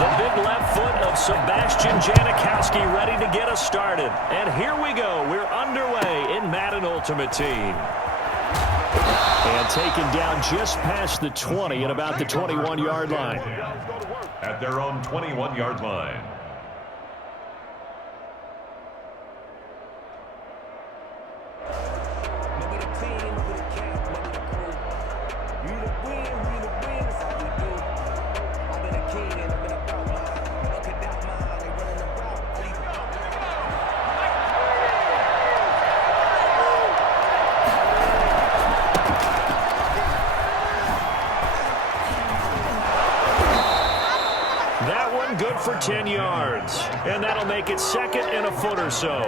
The big left foot of Sebastian Janikowski ready to get us started. And here we go. We're underway in Madden Ultimate Team. And taken down just past the 20 at about the 21-yard line. At their own 21-yard line. Good for 10 yards, and that'll make it second and a foot or so.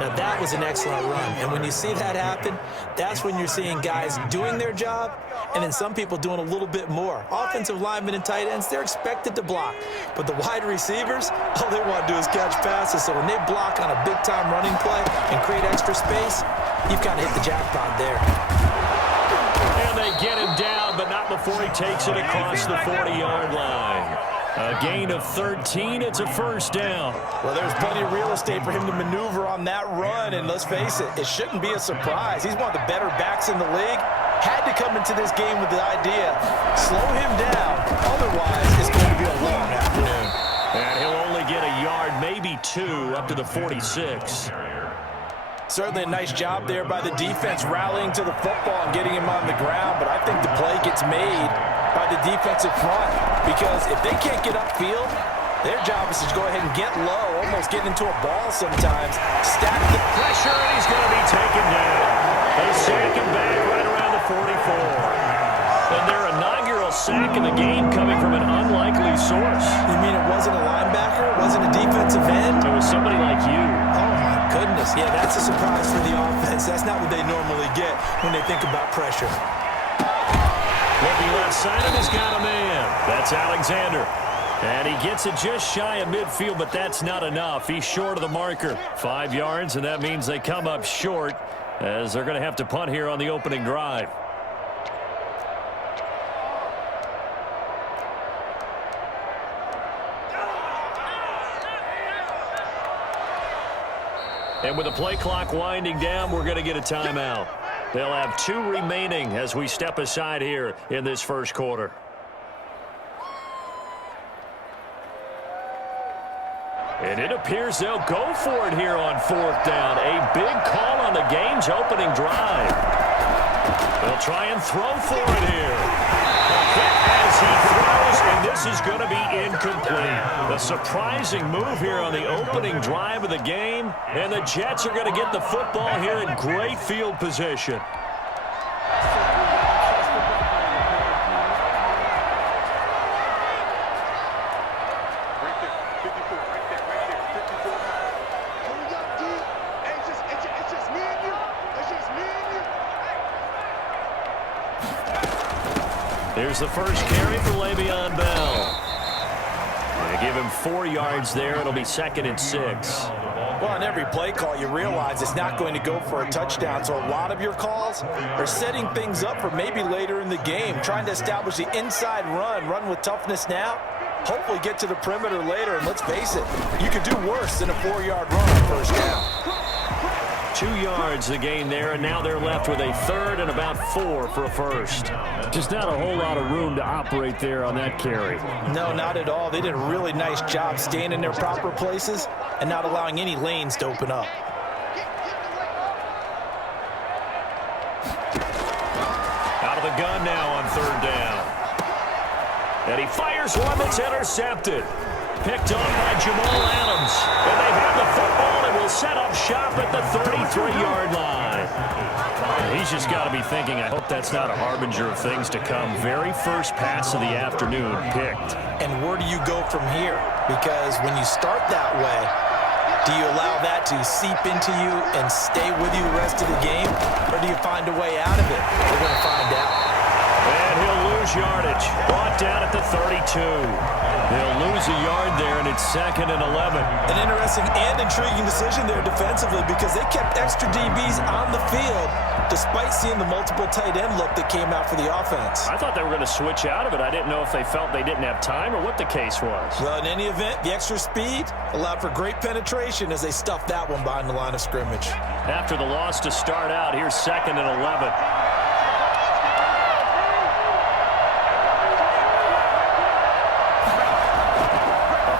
Now, that was an excellent run, and when you see that happen, that's when you're seeing guys doing their job and then some people doing a little bit more. Offensive linemen and tight ends, they're expected to block, but the wide receivers, all they want to do is catch passes, so when they block on a big-time running play and create extra space, you've kind of hit the jackpot there. And they get him down, but not before he takes it across the 40-yard line. A gain of 13. It's a first down. Well, there's plenty of real estate for him to maneuver on that run, and let's face it, it shouldn't be a surprise. He's one of the better backs in the league. Had to come into this game with the idea, slow him down, otherwise it's going to be a long afternoon. And he'll only get a yard, maybe two, up to the 46. Certainly a nice job there by the defense rallying to the football and getting him on the ground, but I think the play gets made by the defensive front, because if they can't get upfield, their job is to go ahead and get low, almost get into a ball sometimes, stack the pressure, and he's going to be taken down. They sack him back right around the 44. And their inaugural sack in the game coming from an unlikely source. You mean it wasn't a linebacker? It wasn't a defensive end? It was somebody like you. Oh, my goodness. Yeah, that's a surprise for the offense. That's not what they normally get when they think about pressure. Looking left side, and he's got a man. That's Alexander. And he gets it just shy of midfield, but that's not enough. He's short of the marker. 5 yards, and that means they come up short as they're going to have to punt here on the opening drive. And with the play clock winding down, we're going to get a timeout. They'll have 2 remaining as we step aside here in this first quarter. And it appears they'll go for it here on 4th down. A big call on the game's opening drive. They'll try and throw for it here. A hit as he throws, and this is going to be incomplete. A surprising move here on the opening drive of the game, and the Jets are going to get the football here in great field position. Here's the first carry for Le'Veon Bell. They give him 4 yards there. It'll be 2nd and 6. Well, on every play call, you realize it's not going to go for a touchdown. So a lot of your calls are setting things up for maybe later in the game, trying to establish the inside run with toughness now, hopefully get to the perimeter later. And let's face it, you could do worse than a 4-yard run on first down. 2 yards the gain there, and now they're left with a 3rd and about 4 for a first. Just not a whole lot of room to operate there on that carry. No, not at all. They did a really nice job staying in their proper places and not allowing any lanes to open up. Out of the gun now on 3rd down. And he fires one that's intercepted. Picked on by Jamal Adams. And they have the football and will set up shop at the 33-yard line. And he's just got to be thinking, I hope that's not a harbinger of things to come. Very first pass of the afternoon picked. And where do you go from here? Because when you start that way, do you allow that to seep into you and stay with you the rest of the game? Or do you find a way out of it? We're going to find out. And he'll lose yardage. Brought down at the 32. They'll lose a yard there, and it's 2nd and 11. An interesting and intriguing decision there defensively, because they kept extra DBs on the field despite seeing the multiple tight end look that came out for the offense. I thought they were going to switch out of it. I didn't know if they felt they didn't have time or what the case was. Well, in any event, the extra speed allowed for great penetration as they stuffed that one behind the line of scrimmage. After the loss to start out, here's 2nd and 11.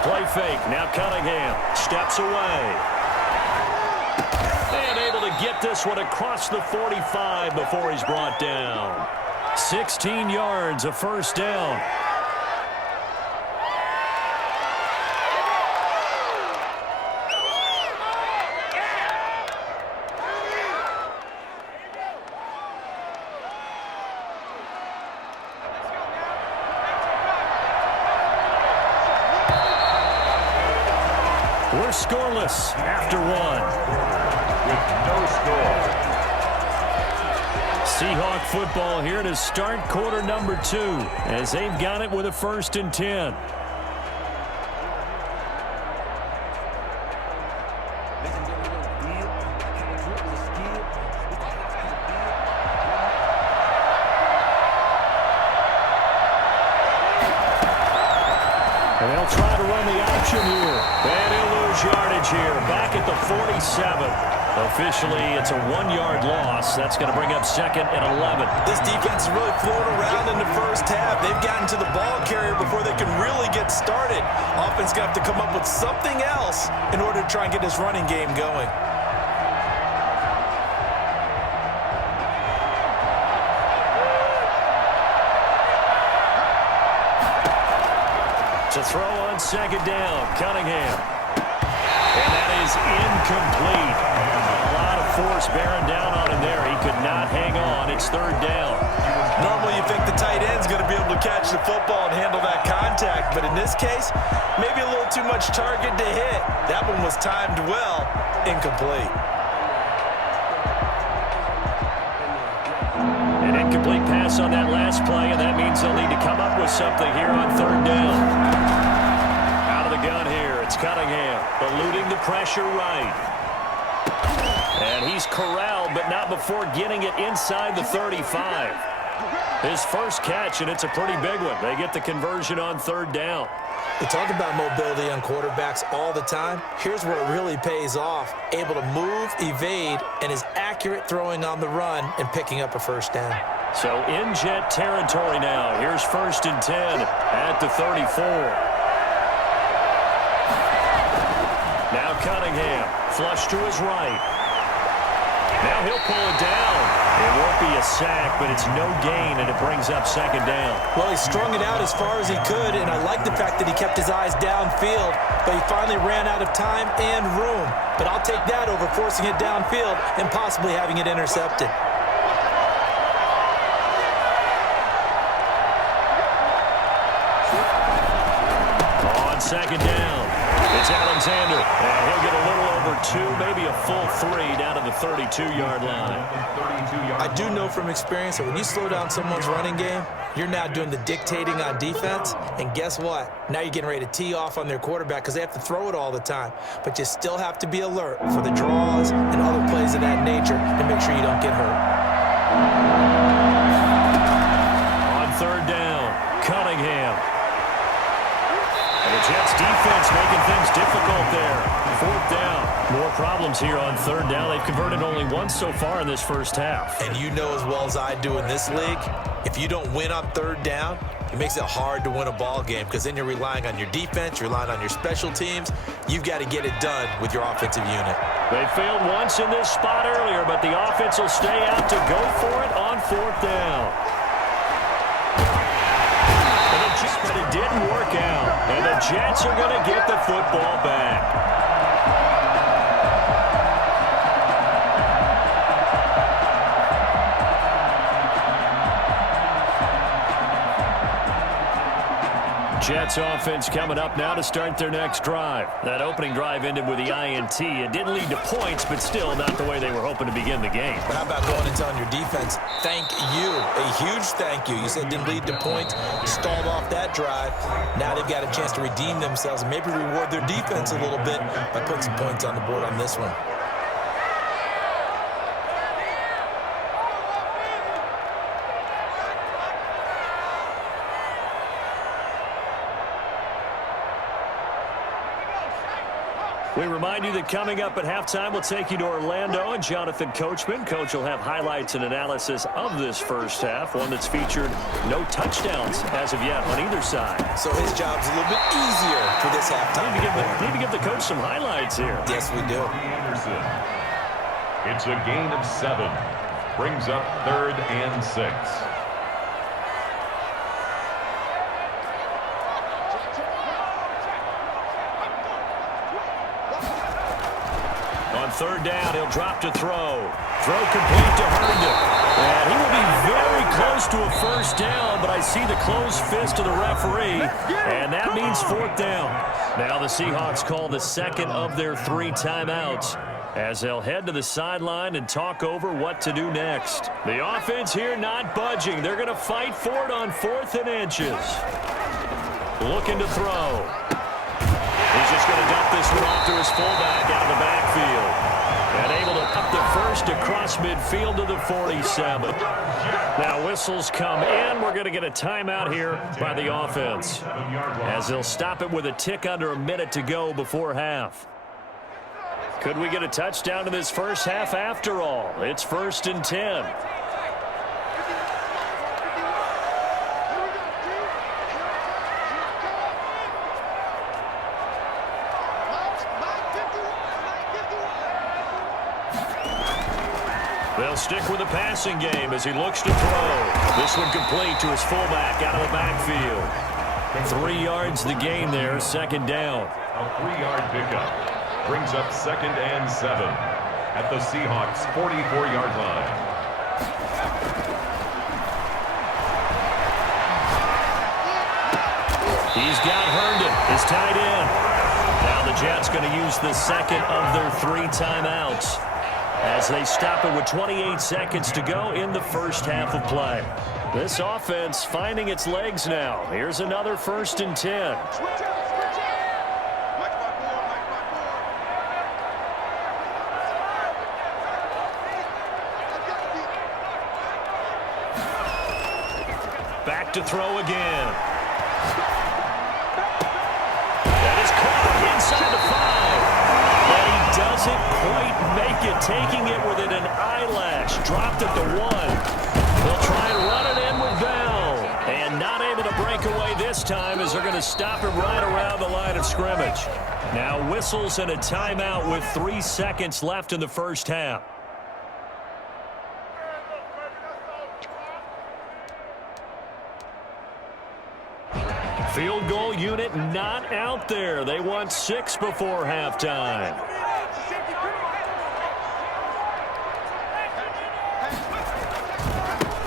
Play fake. Now Cunningham steps away. And able to get this one across the 45 before he's brought down. 16 yards, a first down. We're scoreless after one. With no score. Seahawk football here to start quarter number 2 as they've got it with a 1st and 10. And they'll try to run the option here. And he'll lose yardage here. Back at the 47. Officially, it's a 1-yard loss. That's going to bring up 2nd and 11. This defense is really floating around in the first half. They've gotten to the ball carrier before they can really get started. Offense going to have to come up with something else in order to try and get this running game going. To throw on 2nd down, Cunningham. And that is incomplete. A lot of force bearing down on him there. He could not hang on. It's 3rd down. Normally you think the tight end's going to be able to catch the football and handle that contact, but in this case, maybe a little too much target to hit. That one was timed well, incomplete. An incomplete pass on that last play, and that means they'll need to come up with something here on 3rd down. Out of the gun here, it's Cunningham, eluding the pressure right. And he's corralled, but not before getting it inside the 35. His first catch, and it's a pretty big one. They get the conversion on 3rd down. We talk about mobility on quarterbacks all the time. Here's where it really pays off. Able to move, evade, and is accurate throwing on the run and picking up a first down. So in jet territory now. Here's 1st and 10 at the 34. Now Cunningham, flush to his right. Now he'll pull it down. It won't be a sack, but it's no gain, and it brings up 2nd down. Well, he strung it out as far as he could, and I like the fact that he kept his eyes downfield, but he finally ran out of time and room. But I'll take that over forcing it downfield and possibly having it intercepted. On 2nd down, it's Alexander, and he'll get a little over 2, maybe a full 3 down to the 32-yard line. I do know from experience that when you slow down someone's running game, you're now doing the dictating on defense, and guess what? Now you're getting ready to tee off on their quarterback because they have to throw it all the time. But you still have to be alert for the draws and other plays of that nature to make sure you don't get hurt. On 3rd down, Cunningham. And the Jets defense making things difficult there. 4th down. More problems here on 3rd down. They've converted only once so far in this first half. And you know as well as I do in this league, if you don't win on 3rd down, it makes it hard to win a ball game because then you're relying on your defense, you're relying on your special teams. You've got to get it done with your offensive unit. They failed once in this spot earlier, but the offense will stay out to go for it on 4th down. But it didn't work out, and the Jets are going to get the football back. Jets offense coming up now to start their next drive. That opening drive ended with the INT. It didn't lead to points, but still not the way they were hoping to begin the game. But how about going and telling your defense, thank you, a huge thank you. You said it didn't lead to points, stalled off that drive. Now they've got a chance to redeem themselves and maybe reward their defense a little bit by putting some points on the board on this one. We remind you that coming up at halftime, we'll take you to Orlando and Jonathan Coachman. Coach will have highlights and analysis of this first half, one that's featured no touchdowns as of yet on either side. So his job's a little bit easier for this halftime. Need to give the coach some highlights here. Yes, we do. Anderson. It's a gain of 7. Brings up 3rd and 6. On 3rd down, he'll drop to throw. Throw complete to Herndon. And he will be very close to a first down, but I see the closed fist of the referee, and that means 4th down. Now the Seahawks call the second of their 3 timeouts as they'll head to the sideline and talk over what to do next. The offense here not budging. They're going to fight for it on 4th and inches. Looking to throw. He's just going to dump this one off to his fullback out of the backfield. And able to put the first across midfield to the 47. Now whistles come in. We're going to get a timeout here by the offense, as they'll stop it with a tick under a minute to go before half. Could we get a touchdown in this first half after all? It's 1st and 10. They'll stick with the passing game as he looks to throw. This one complete to his fullback out of the backfield. 3 yards the gain there, 2nd down. A 3-yard pickup. Brings up 2nd and 7 at the Seahawks' 44-yard line. He's got Herndon, his tight end. Now the Jets going to use the second of their 3 timeouts as they stop it with 28 seconds to go in the first half of play. This offense finding its legs now. Here's another 1st and 10. Back to throw again. That is caught inside the 5. But he doesn't quite make it, taking it within an eyelash. Dropped at the 1. They'll try and run it in with Bell. And not able to break away this time as they're going to stop it right around the line of scrimmage. Now whistles and a timeout with 3 seconds left in the first half. Field goal unit not out there. They want 6 before halftime.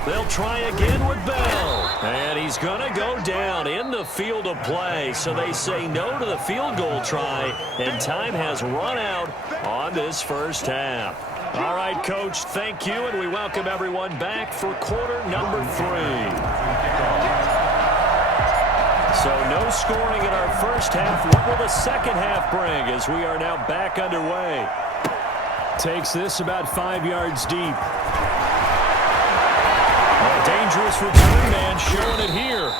They'll try again with Bell. And he's going to go down in the field of play. So they say no to the field goal try. And time has run out on this first half. All right, Coach, thank you. And we welcome everyone back for quarter number 3. So no scoring in our first half. What will the second half bring as we are now back underway? Takes this about 5 yards deep. A dangerous return man showing it here.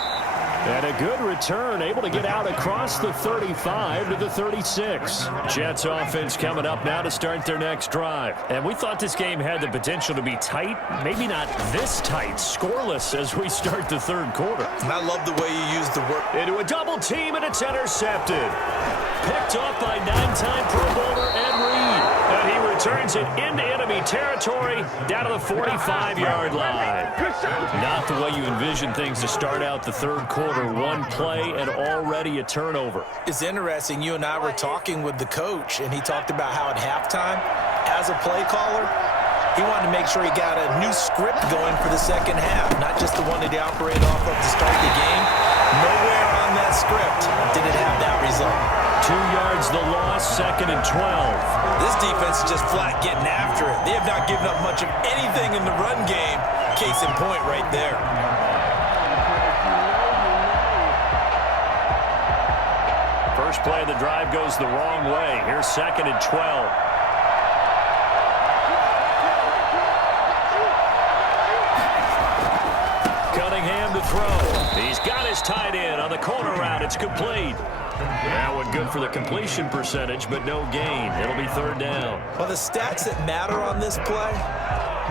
And a good return, able to get out across the 35 to the 36. Jets offense coming up now to start their next drive. And we thought this game had the potential to be tight. Maybe not this tight, scoreless as we start the third quarter. And I love the way you use the word. Into a double team, and it's intercepted. Picked off by 9-time Pro Bowler Ed Reed. And he returns it into enemy territory down to the 45-yard line. Not the way you envision things to start out the third quarter. One play and already a turnover. It's interesting. You and I were talking with the coach, and he talked about how at halftime, as a play caller, he wanted to make sure he got a new script going for the second half, not just the one that he operated off of to start the game. Nowhere on that script did it have that result. 2 yards the loss, 2nd and 12. This defense is just flat getting after it. They have not given up much of anything in the run game. Case in point right there. First play of the drive goes the wrong way. Here's 2nd and 12. Cunningham to throw. He's got his tight end on the corner route. It's complete. That one good for the completion percentage, but no gain. It'll be third down. Well, the stats that matter on this play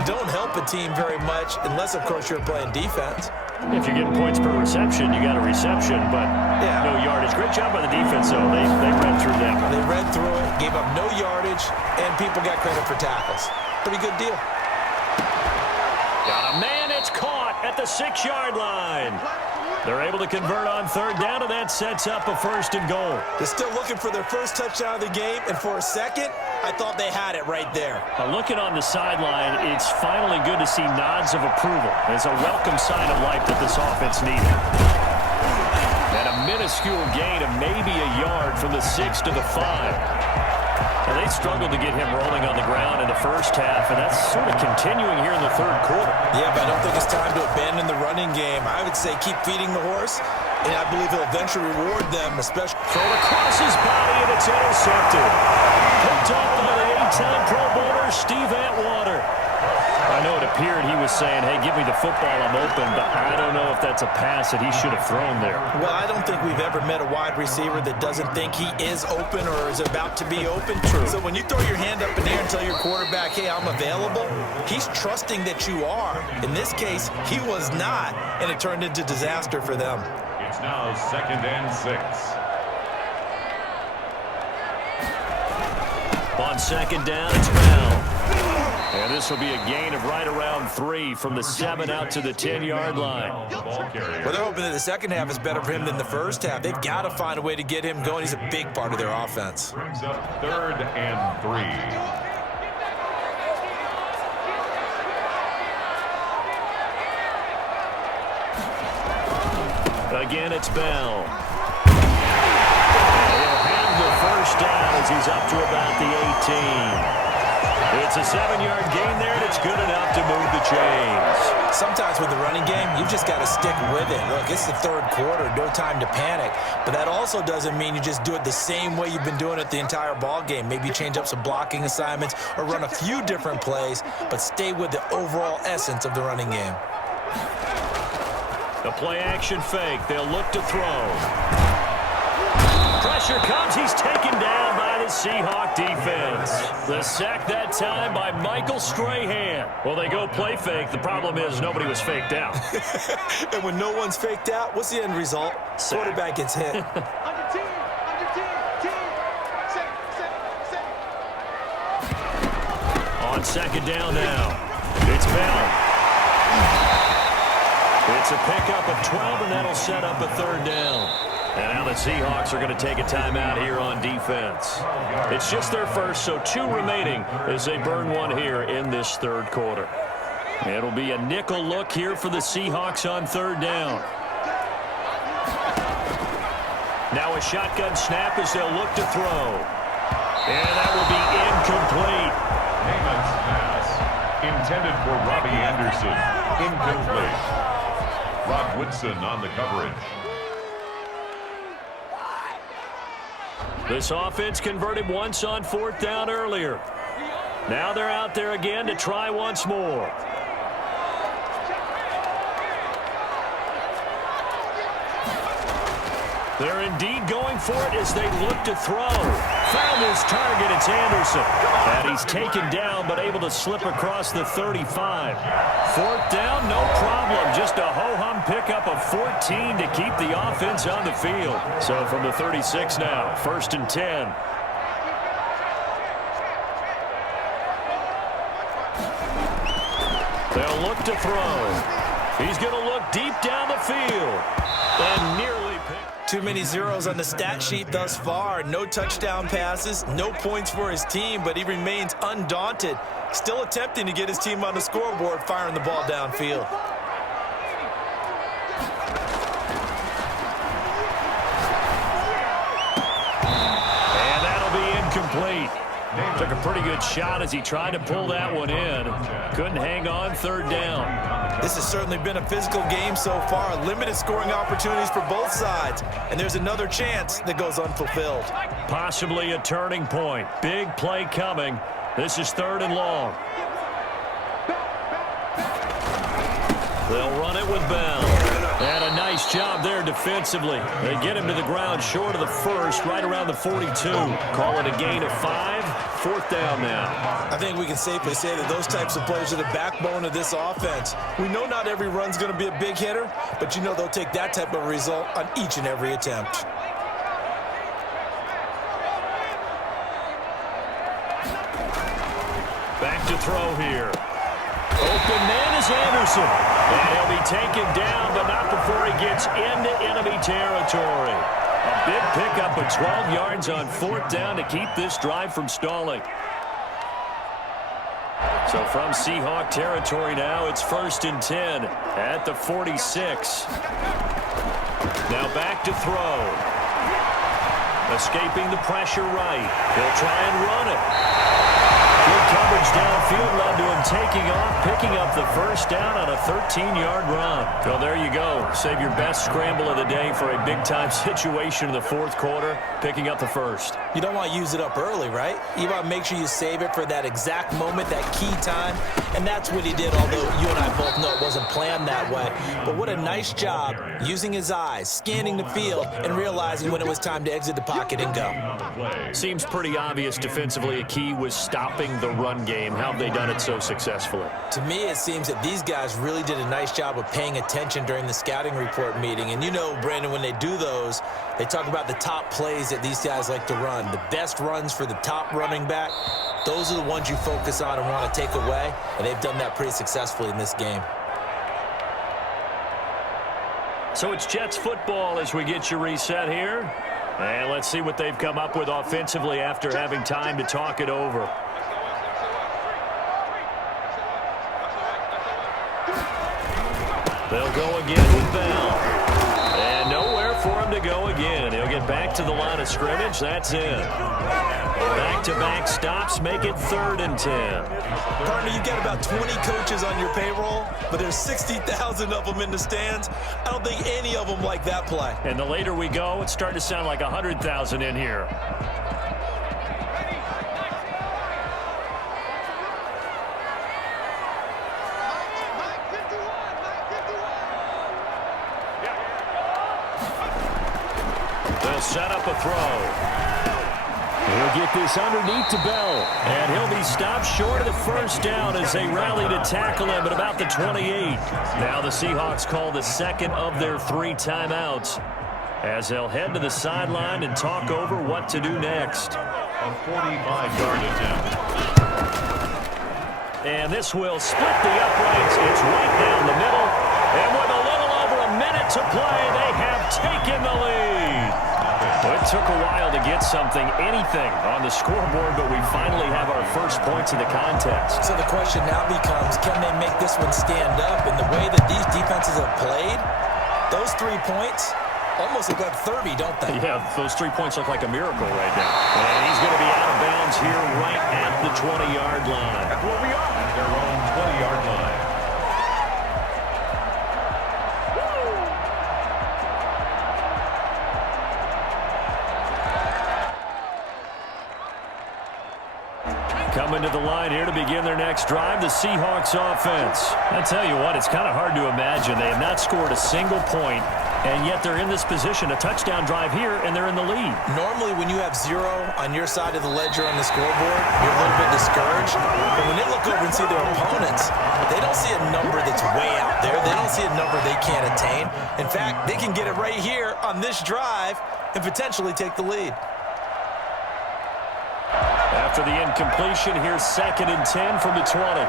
don't help a team very much unless, of course, you're playing defense. If you're getting points per reception, you got a reception, but no yardage. Great job by the defense, though. They read through that one. They read through it, gave up no yardage, and people got credit for tackles. Pretty good deal. Got a man. It's caught at the 6-yard line. They're able to convert on third down, and that sets up a first and goal. They're still looking for their first touchdown of the game, and for a second, I thought they had it right there. Looking on the sideline, it's finally good to see nods of approval. It's a welcome sign of life that this offense needed. And a minuscule gain of maybe a yard from the 6 to the 5. Now, they struggled to get him rolling on the ground in the first half, and that's sort of continuing here in the third quarter. Yeah, but I don't think it's time to abandon the running game. I would say keep feeding the horse, and I believe he'll eventually reward them, especially. Thrown across his body, and it's intercepted. Picked off by the 8-time Pro Bowler, Steve Atwater. I know it appeared he was saying, hey, give me the football, I'm open, but I don't know if that's a pass that he should have thrown there. Well, I don't think we've ever met a wide receiver that doesn't think he is open or is about to be open. True. So when you throw your hand up in the air and tell your quarterback, hey, I'm available, he's trusting that you are. In this case, he was not, and it turned into disaster for them. It's now 2nd and 6. On second down, it's Bell. And this will be a gain of right around 3 from the 7 out to the 10-yard line. Well, they're hoping that the second half is better for him than the first half. They've got to find a way to get him going. He's a big part of their offense. Brings up 3rd and 3. Again, it's Bell. He'll have the first down as he's up to about the 18. It's a 7-yard gain there, and it's good enough to move the chains. Sometimes with the running game, you've just got to stick with it. Look, it's the third quarter, no time to panic. But that also doesn't mean you just do it the same way you've been doing it the entire ball game. Maybe change up some blocking assignments or run a few different plays, but stay with the overall essence of the running game. The play-action fake. They'll look to throw. Pressure comes. He's taken down by the Seahawk defense. The sack that time by Michael Strahan. Well, they go play fake. The problem is nobody was faked out. And when no one's faked out, what's the end result? Sack. Quarterback gets hit. On second down now. It's Bell. It's a pickup of 12, and that'll set up a third down. And now the Seahawks are going to take a timeout here on defense. It's just their first, so 2 remaining as they burn one here in this third quarter. It'll be a nickel look here for the Seahawks on third down. Now a shotgun snap as they'll look to throw. And that will be incomplete. Namath's pass intended for Robbie Anderson. Incomplete. Rod Woodson on the coverage. This offense converted once on 4th down earlier. Now they're out there again to try once more. They're indeed going for it as they look to throw. Found his target, it's Anderson. And he's taken down but able to slip across the 35. 4th down, no problem. Just a ho-hum pickup of 14 to keep the offense on the field. So from the 36 now, 1st and 10. They'll look to throw. He's going to look deep down the field. And nearly picked. Too many zeros on the stat sheet thus far. No touchdown passes, no points for his team, but he remains undaunted. Still attempting to get his team on the scoreboard, firing the ball downfield. And that'll be incomplete. Took a pretty good shot as he tried to pull that one in. Couldn't hang on 3rd down. This has certainly been a physical game so far. Limited scoring opportunities for both sides. And there's another chance that goes unfulfilled. Possibly a turning point. Big play coming. This is 3rd and long. They'll run it with Bell. And a nice Nice job there defensively. They get him to the ground short of the first, right around the 42. Call it a gain of 5. 4th down now. I think we can safely say that those types of plays are the backbone of this offense. We know not every run's going to be a big hitter, but you know they'll take that type of result on each and every attempt. Back to throw here. Open man is Anderson. And he'll be taken down, but not before he gets into enemy territory. A big pickup of 12 yards on 4th down to keep this drive from stalling. So from Seahawk territory now, it's 1st and 10 at the 46. Now back to throw. Escaping the pressure right. He'll try and run it. Good coverage downfield led to him taking off, picking up the 1st down on a 13-yard run. So there you go. Save your best scramble of the day for a big-time situation in the 4th quarter, picking up the 1st. You don't want to use it up early, right? You want to make sure you save it for that exact moment, that key time, and that's what he did, although you and I both know it wasn't planned that way. But what a nice job using his eyes, scanning the field, and realizing when it was time to exit the pocket and go. Seems pretty obvious defensively a key was stopping the run game. How have they done it so successfully? To me, it seems that these guys really did a nice job of paying attention during the scouting report meeting. And you know, Brandon, when they do those, they talk about the top plays that these guys like to run. The best runs for the top running back, those are the ones you focus on and want to take away. And they've done that pretty successfully in this game. So it's Jets football as we get you reset here. And let's see what they've come up with offensively after having time to talk it over. They'll go again with Bell. And nowhere for him to go again. He'll get back to the line of scrimmage. That's it. Back-to-back stops make it 3rd and 10. Partner, you got about 20 coaches on your payroll, but there's 60,000 of them in the stands. I don't think any of them like that play. And the later we go, it's starting to sound like 100,000 in here. They'll set up a throw. He'll get this underneath to Bell. And he'll be stopped short of the 1st down as they rally to tackle him at about the 28. Now the Seahawks call the 2nd of their 3 timeouts as they'll head to the sideline and talk over what to do next. A 45-yard attempt. And this will split the uprights. It's right down the middle. And with a little over a minute to play, they have taken the lead. It took a while to get anything on the scoreboard, but we finally have our first points of the contest. So the question now becomes, can they make this one stand up? And the way that these defenses have played, those 3 points almost look like 30, don't they? Yeah, those 3 points look like a miracle right now. And he's going to be out of bounds here right at the 20-yard line. That will be off at their own 20-yard line. Coming to the line here to begin their next drive, the Seahawks offense. I tell you what, it's kind of hard to imagine. They have not scored a single point, and yet they're in this position, a touchdown drive here, and they're in the lead. Normally, when you have 0 on your side of the ledger on the scoreboard, you're a little bit discouraged. But when they look over and see their opponents, they don't see a number that's way out there. They don't see a number they can't attain. In fact, they can get it right here on this drive and potentially take the lead. After the incompletion, here's 2nd and 10 from the 20.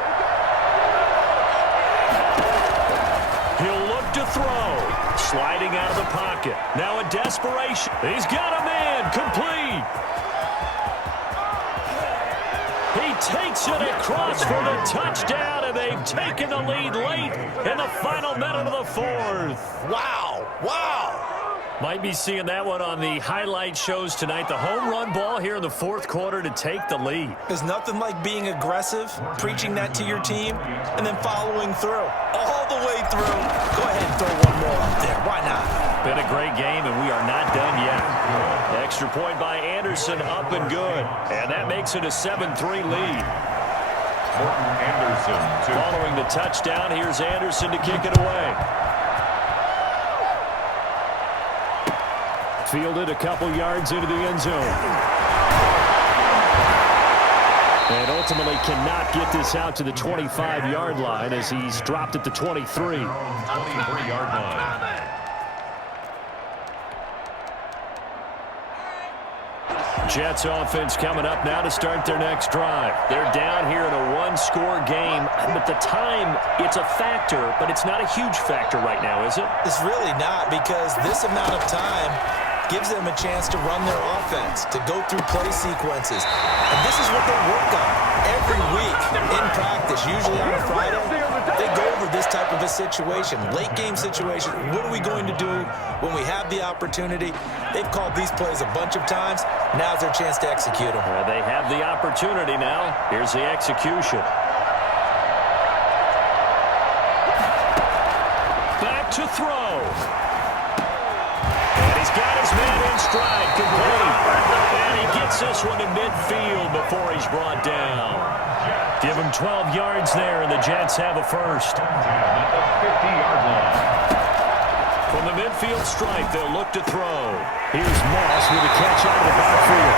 He'll look to throw. Sliding out of the pocket. Now a desperation. He's got a man. Complete. He takes it across for the touchdown, and they've taken the lead late in the final minute of the 4th. Wow. Wow. Might be seeing that one on the highlight shows tonight. The home run ball here in the 4th quarter to take the lead. There's nothing like being aggressive, preaching that to your team, and then following through. All the way through. Go ahead and throw one more up there. Why not? Been a great game, and we are not done yet. Extra point by Anderson, up and good. And that makes it a 7-3 lead. Anderson. Following the touchdown, here's Anderson to kick it away. Fielded a couple yards into the end zone. And ultimately cannot get this out to the 25-yard line as he's dropped at the 23. 23-yard line. Jets offense coming up now to start their next drive. They're down here in a one-score game, but the time, it's a factor, but it's not a huge factor right now, is it? It's really not, because this amount of time gives them a chance to run their offense, to go through play sequences. And this is what they work on every week in practice, usually on a Friday. They go over this type of a situation, late game situation. What are we going to do when we have the opportunity? They've called these plays a bunch of times. Now's their chance to execute them. They have the opportunity now. Here's the execution. Back to throw. And he's got his man in stride, complete. And he gets this one to midfield before he's brought down. Give him 12 yards there, and the Jets have a first. At the 50-yard line. From the midfield stripe, they'll look to throw. Here's Moss with a catch out of the backfield.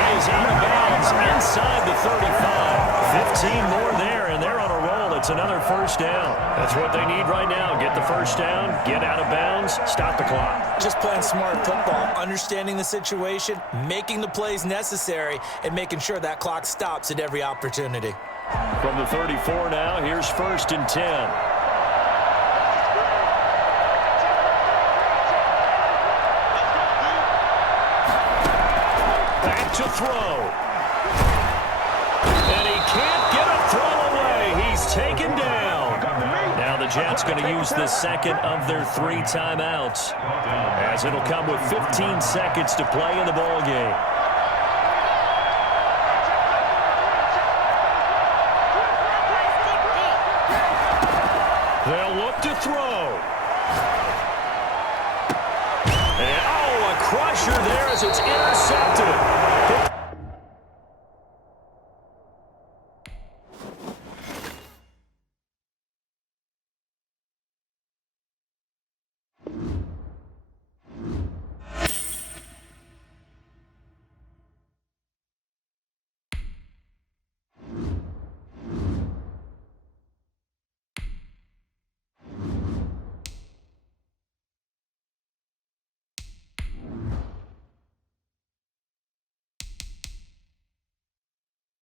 He is out of bounds inside the 35. 15 more there, and they're on a roll. It's another first down. That's what they need right now. Get the first down, get out of bounds, stop the clock. Just playing smart football, understanding the situation, making the plays necessary, and making sure that clock stops at every opportunity. From the 34 now, here's 1st and 10. Back to throw. And he can't get a throw away. He's taken down. Now the Jets going to use the second of their 3 timeouts, as it'll come with 15 seconds to play in the ballgame. They'll look to throw. And, a crusher there as it's in.